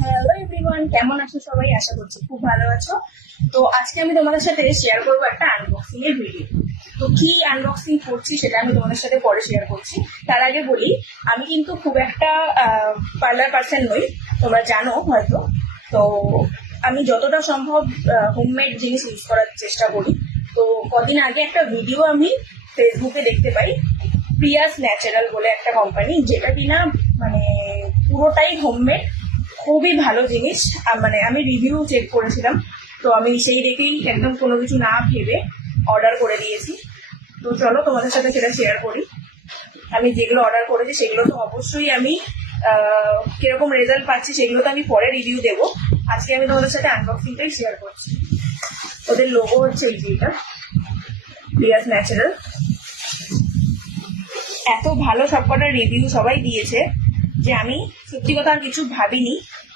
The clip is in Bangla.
হ্যালো এভরিওয়ান, কেমন আছো সবাই? আশা করছি খুব ভালো আছো। তো আজকে আমি তোমাদের সাথে শেয়ার করবো একটা আনবক্সিং এর ভিডিও। তো কি আনবক্সিং করছি সেটা আমি তোমাদের সাথে পরে শেয়ার করছি। তার আগে বলি, আমি কিন্তু খুব একটা পার্লার পার্সন নই, তোমরা জানো হয়তো। তো আমি যতটা সম্ভব হোমমেড জিনিস ইউজ করার চেষ্টা করি। তো কদিন আগে একটা ভিডিও আমি ফেসবুকে দেখতে পাই, প্রিয়াস ন্যাচারাল বলে একটা কোম্পানি, যেটা কিনা মানে পুরোটাই হোমমেড, খুবই ভালো জিনিস। মানে আমি রিভিউ চেক করেছিলাম, তো আমি সেই দেখেই একদম কোনো কিছু না ভেবে অর্ডার করে দিয়েছি। তো চলো তোমাদের সাথে সেটা শেয়ার করি। আমি যেগুলো অর্ডার করেছি সেগুলো তো অবশ্যই আমি কিরকম রেজাল্ট পাচ্ছি সেগুলো তো আমি পরে রিভিউ দেবো। আজকে আমি তোমাদের সাথে আনবক্সিংটাই শেয়ার করছি। ওদের লোগো হচ্ছে এই যে, এটা প্রিয়াস ন্যাচারাল। এত ভালো সবকটা রিভিউ সবাই দিয়েছে যে আমি সত্যি কথা আর কিছু ভাবিনি